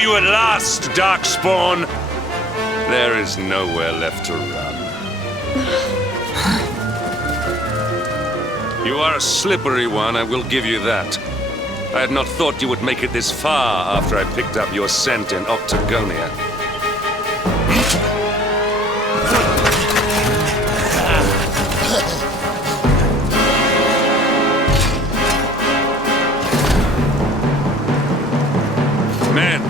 have you at last, Darkspawn. There is nowhere left to run. You are a slippery one, I will give you that. I had not thought you would make it this far after I picked up your scent in Octagonia. Men,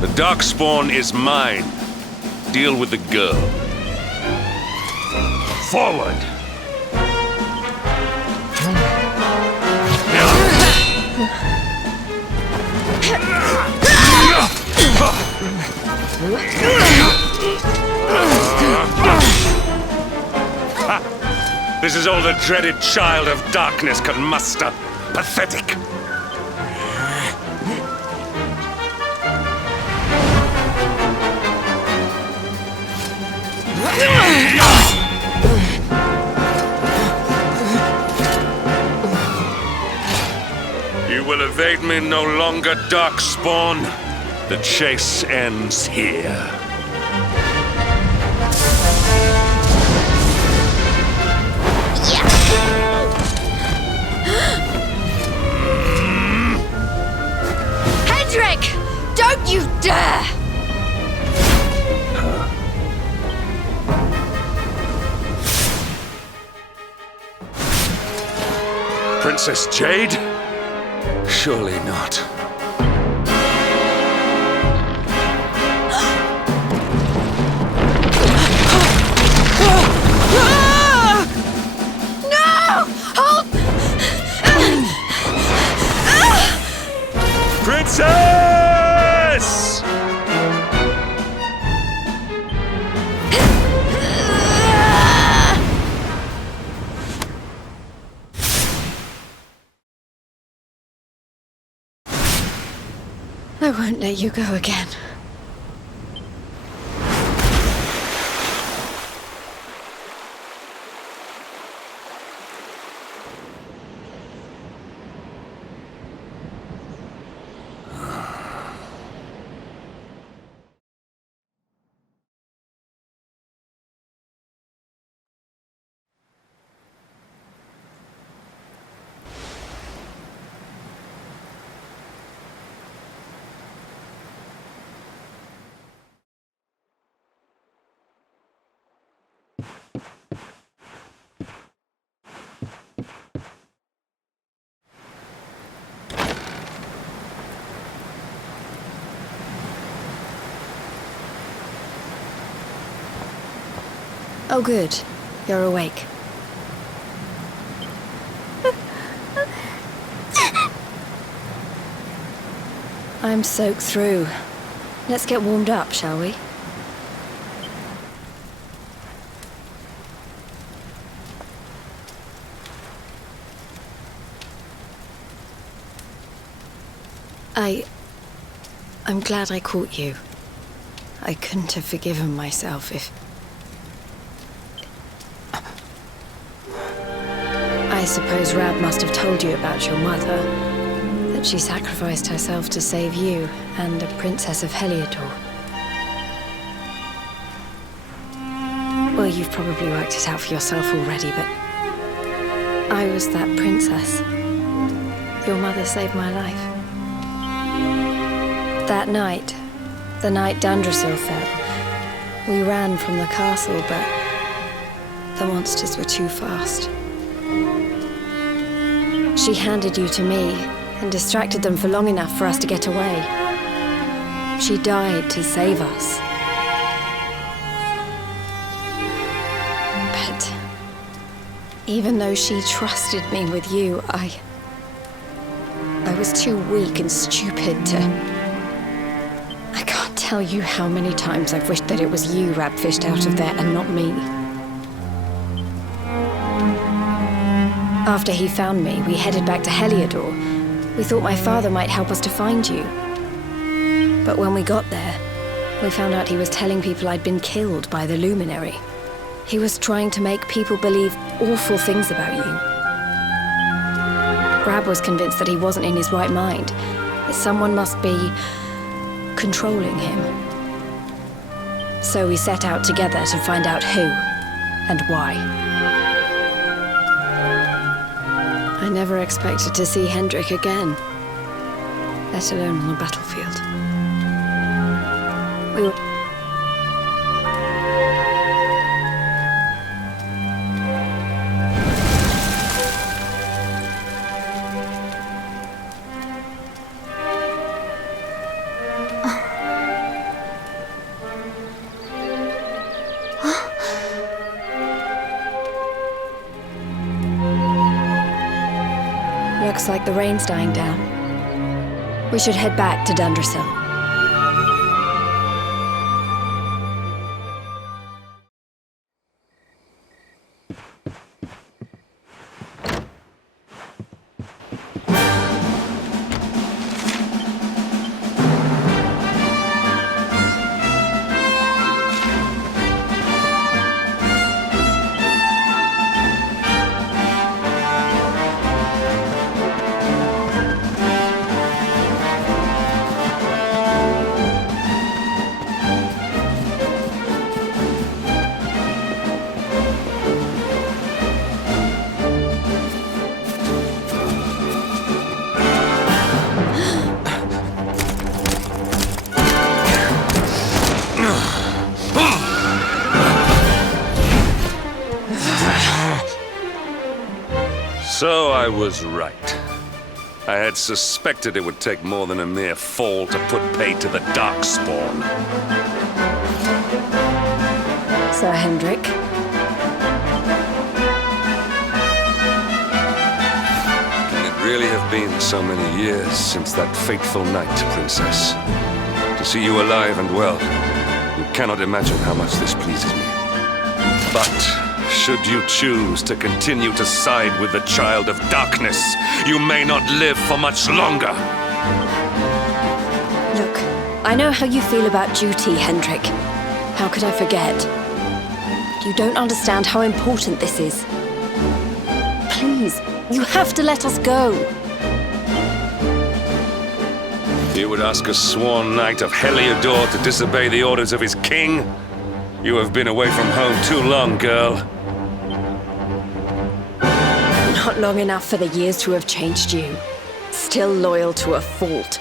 the Darkspawn is mine. Deal with the girl. Forward! This is all the dreaded child of darkness can muster. Pathetic! You will evade me no longer, Darkspawn. The chase ends here. Hendrik! Don't you dare! Princess Jade? Surely not. No! Hold! Princess! I won't let you go again. Oh, good. You're awake. I'm soaked through. Let's get warmed up, shall we? I'm glad I caught you. I couldn't have forgiven myself if... I suppose Rab must have told you about your mother. That she sacrificed herself to save you and a princess of Heliodor. Well, you've probably worked it out for yourself already, but... I was that princess. Your mother saved my life. That night, the night Dandrasil fell, we ran from the castle, but the monsters were too fast. She handed you to me and distracted them for long enough for us to get away. She died to save us. But even though she trusted me with you, I was too weak and stupid to... I can't tell you how many times I've wished that it was you Rab fished out of there and not me. After he found me, we headed back to Heliodor. We thought my father might help us to find you. But when we got there, we found out he was telling people I'd been killed by the Luminary. He was trying to make people believe awful things about you. Rab was convinced that he wasn't in his right mind, that someone must be controlling him. So we set out together to find out who and why. I never expected to see Hendrik again, let alone on the battlefield. We were... Looks like the rain's dying down. We should head back to Dundrasil. So I was right. I had suspected it would take more than a mere fall to put pay to the Darkspawn. Sir Hendrik. Can it really have been so many years since that fateful night, Princess? To see you alive and well, you cannot imagine how much this pleases me. But should you choose to continue to side with the Child of Darkness, you may not live for much longer. Look, I know how you feel about duty, Hendrik. How could I forget? You don't understand how important this is. Please, you have to let us go. You would ask a sworn knight of Heliodor to disobey the orders of his king? You have been away from home too long, girl. Not long enough for the years to have changed you. Still loyal to a fault.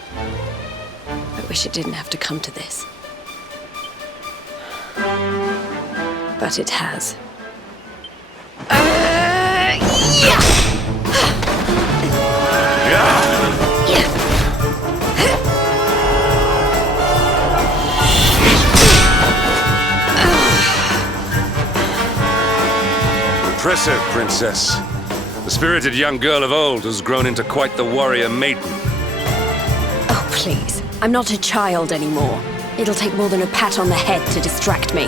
I wish it didn't have to come to this. But it has. Impressive, Princess. The spirited young girl of old has grown into quite the warrior maiden. Oh, please. I'm not a child anymore. It'll take more than a pat on the head to distract me.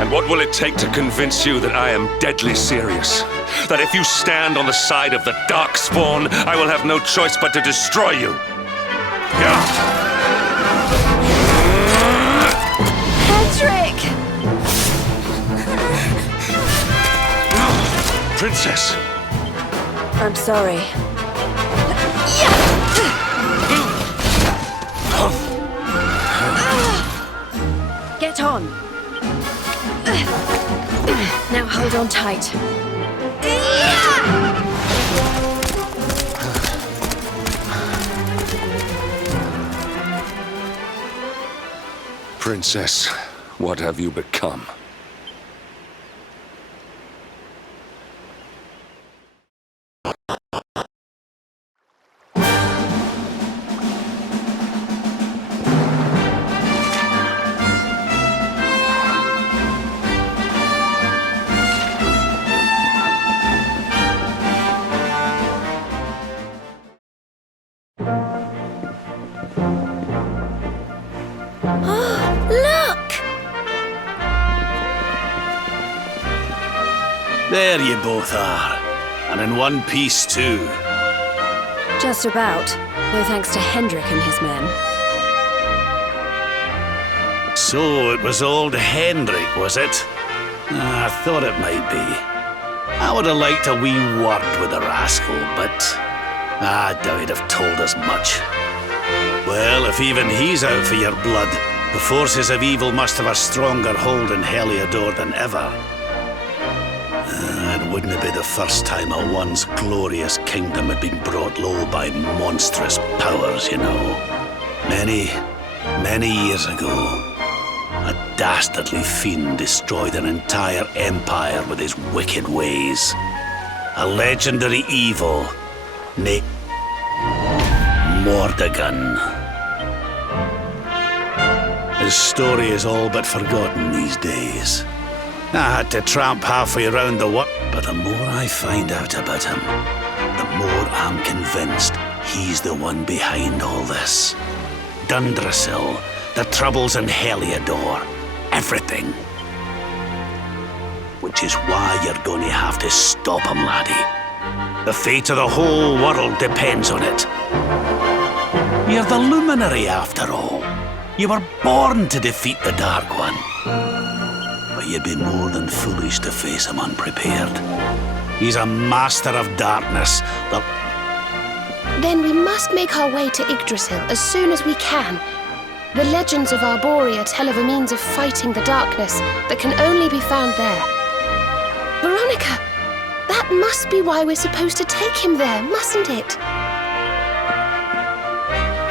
And what will it take to convince you that I am deadly serious? That if you stand on the side of the Darkspawn, I will have no choice but to destroy you? Hendrik! Princess! I'm sorry. Get on. Now hold on tight. Princess, what have you become? There you both are. And in one piece, too. Just about. No thanks to Hendrik and his men. So it was old Hendrik, was it? I thought it might be. I would have liked a wee word with the rascal, but I doubt he'd have told us much. Well, if even he's out for your blood, the forces of evil must have a stronger hold in Heliodor than ever. It wouldn't be the first time a once glorious kingdom had been brought low by monstrous powers, you know. Many years ago, a dastardly fiend destroyed an entire empire with his wicked ways. A legendary evil named Mordegon. His story is all but forgotten these days. I had to tramp halfway around the world, but the more I find out about him, the more I'm convinced he's the one behind all this. Dundrasil, the troubles in Heliodor, everything. Which is why you're going to have to stop him, laddie. The fate of the whole world depends on it. You're the luminary, after all. You were born to defeat the Dark One. But you'd be more than foolish to face him unprepared. He's a master of darkness. Then we must make our way to Yggdrasil as soon as we can. The legends of Arborea tell of a means of fighting the darkness that can only be found there. Veronica, that must be why we're supposed to take him there, mustn't it?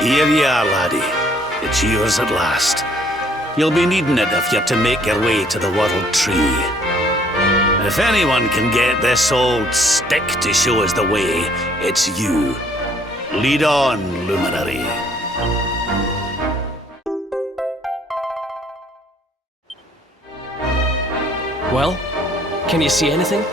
Here you are, laddie. It's yours at last. You'll be needing it if you're to make your way to the World Tree. If anyone can get this old stick to show us the way, it's you. Lead on, Luminary. Well, can you see anything?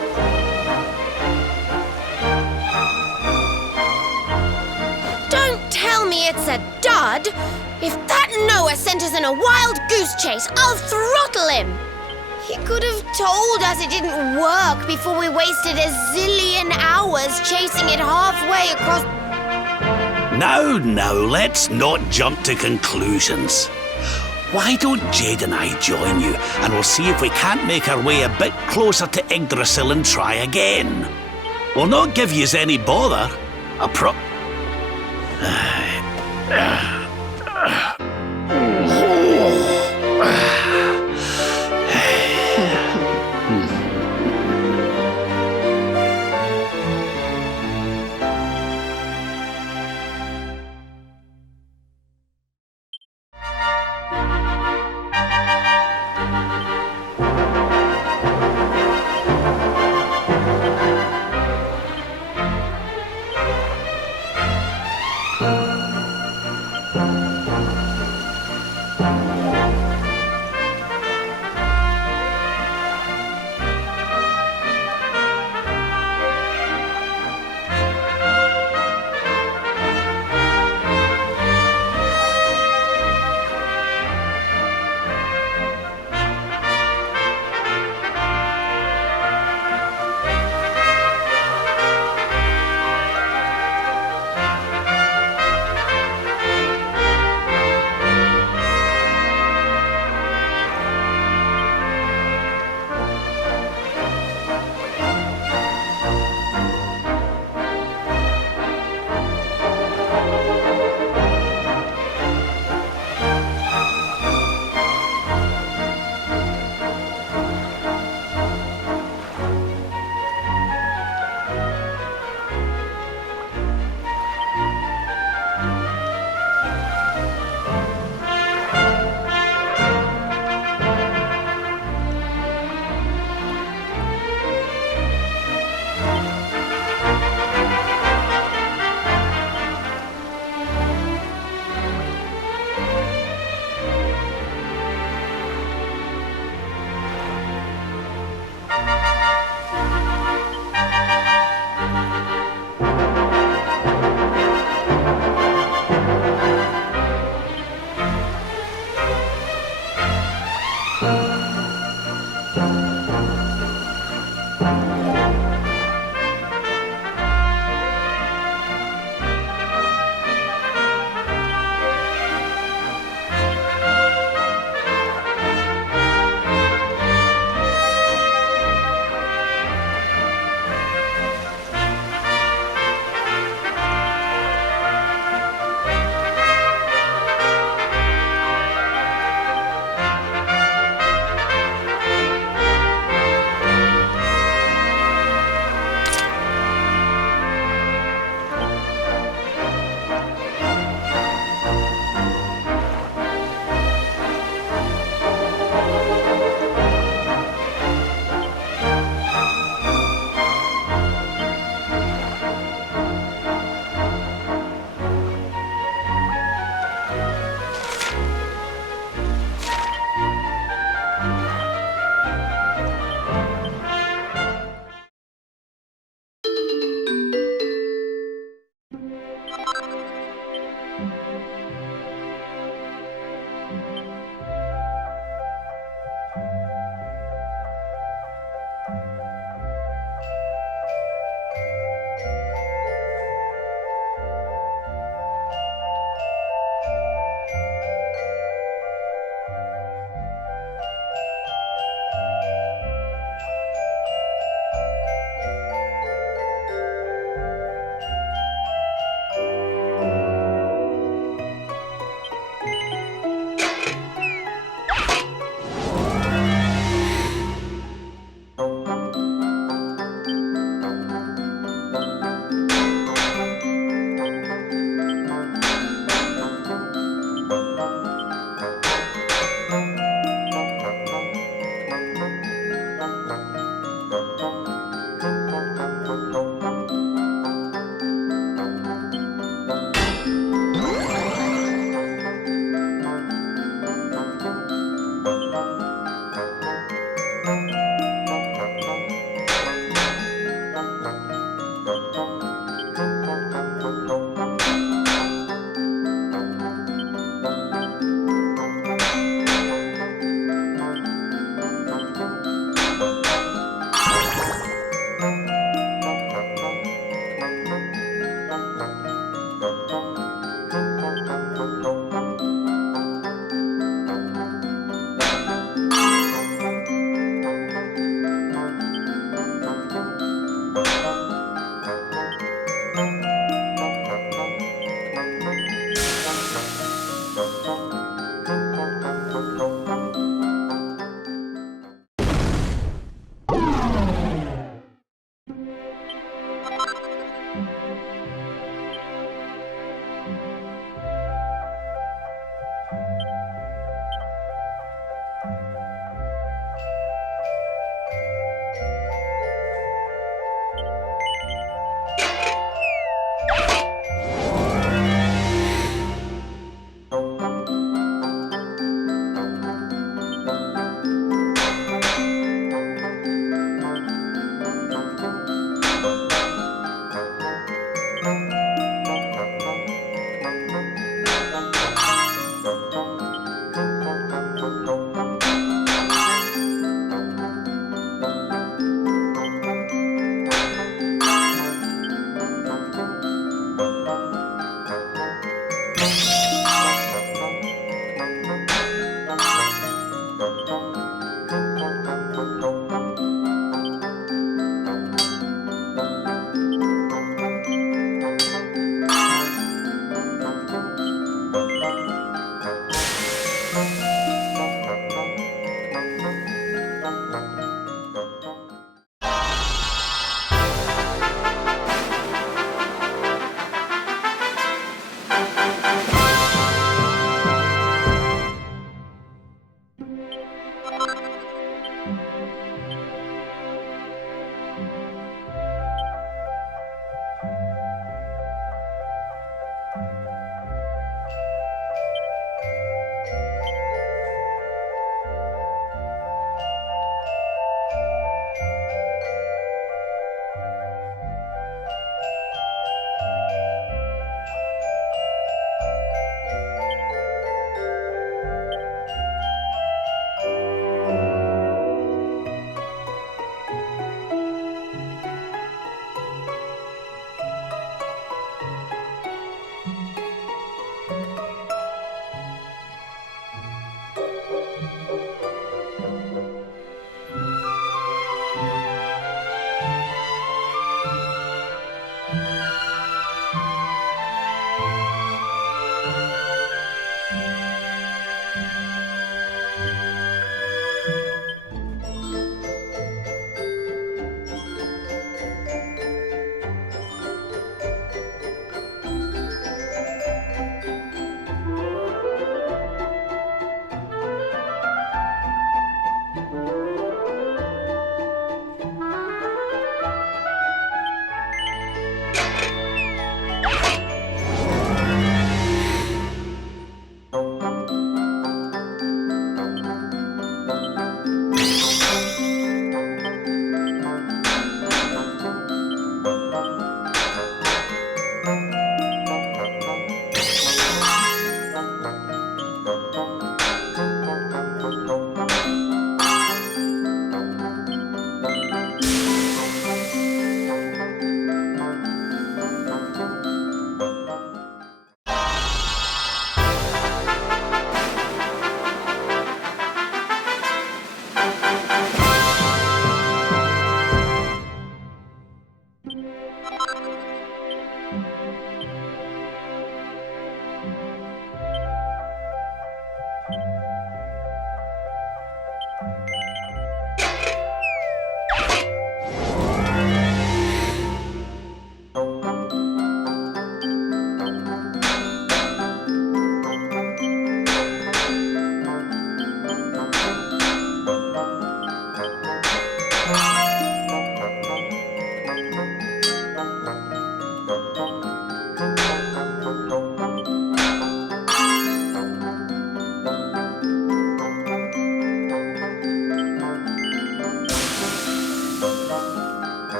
Don't tell me it's a dud! If that Noah sent us in a wild goose chase, I'll throttle him! He could have told us it didn't work before we wasted a zillion hours chasing it halfway across... Now, let's not jump to conclusions. Why don't Jade and I join you, and we'll see if we can't make our way a bit closer to Yggdrasil and try again. We'll not give yous any bother.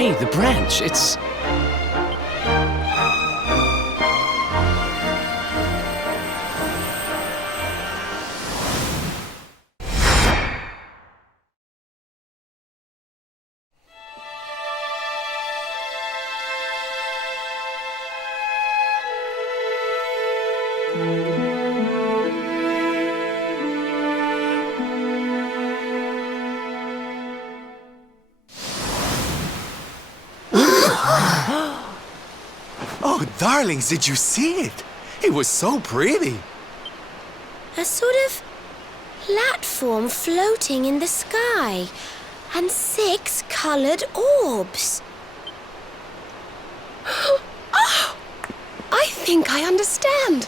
Hey, the branch, it's... Oh, darlings, did you see it? It was so pretty. A sort of platform floating in the sky, and 6 colored orbs. Oh! I think I understand.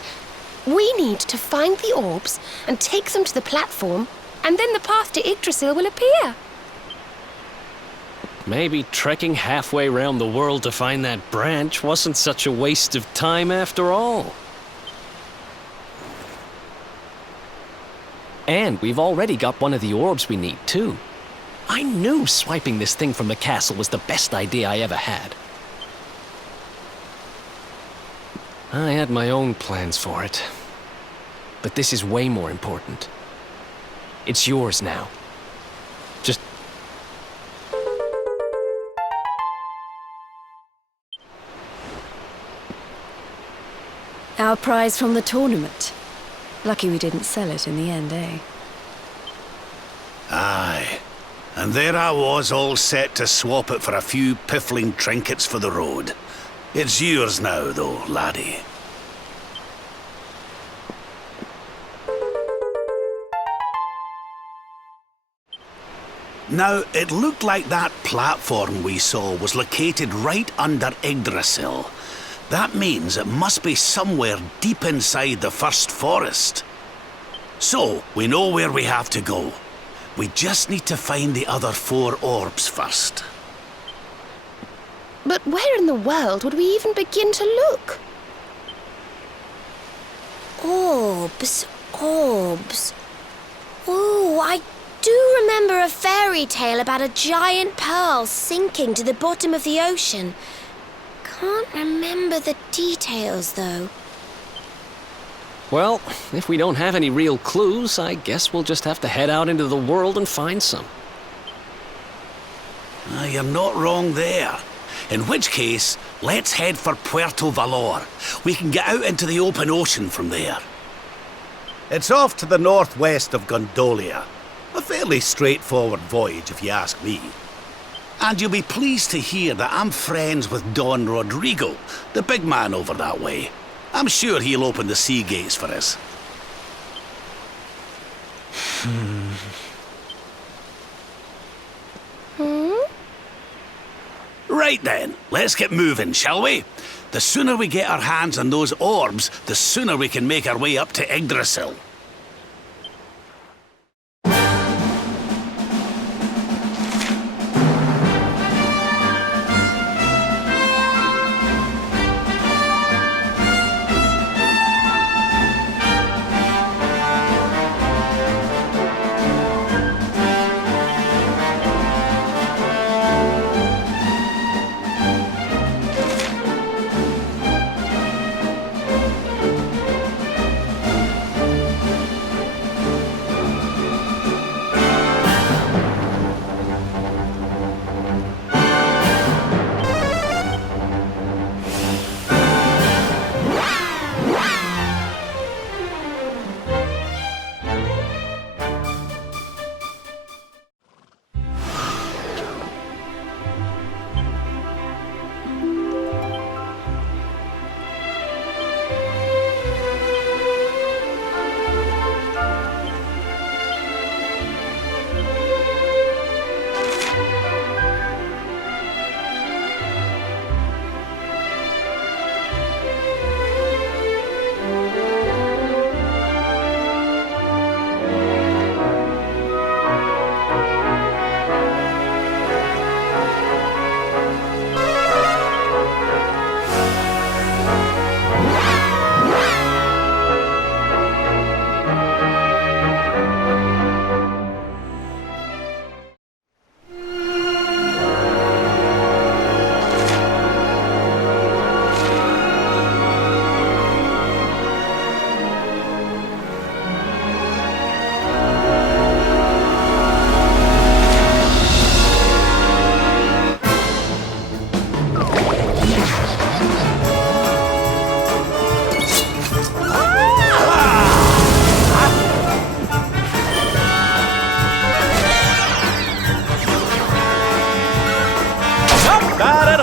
We need to find the orbs and take them to the platform, and then the path to Yggdrasil will appear. Maybe trekking halfway around the world to find that branch wasn't such a waste of time after all. And we've already got one of the orbs we need, too. I knew swiping this thing from the castle was the best idea I ever had. I had my own plans for it. But this is way more important. It's yours now. Just... Our prize from the tournament. Lucky we didn't sell it in the end, eh? Aye. And there I was, all set to swap it for a few piffling trinkets for the road. It's yours now, though, laddie. Now, it looked like that platform we saw was located right under Yggdrasil. That means it must be somewhere deep inside the first forest. So, we know where we have to go. We just need to find the other 4 orbs first. But where in the world would we even begin to look? Orbs, orbs. Oh, I do remember a fairy tale about a giant pearl sinking to the bottom of the ocean. Can't remember the details, though. Well, if we don't have any real clues, I guess we'll just have to head out into the world and find some. You're not wrong there. In which case, let's head for Puerto Valor. We can get out into the open ocean from there. It's off to the northwest of Gondolia. A fairly straightforward voyage, if you ask me. And you'll be pleased to hear that I'm friends with Don Rodrigo, the big man over that way. I'm sure he'll open the sea gates for us. Right then, let's get moving, shall we? The sooner we get our hands on those orbs, the sooner we can make our way up to Yggdrasil.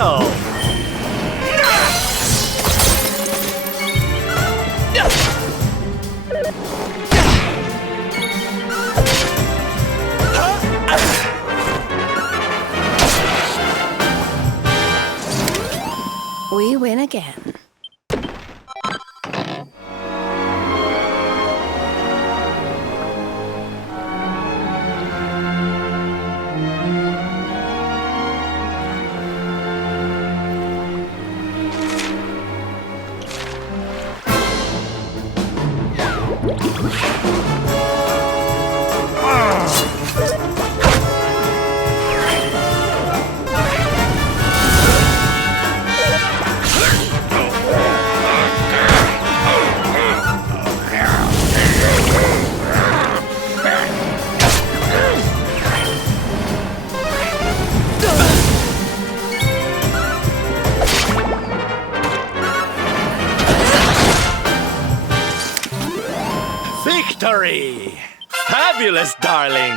battle! We win again. Victory! Fabulous, darling!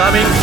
coming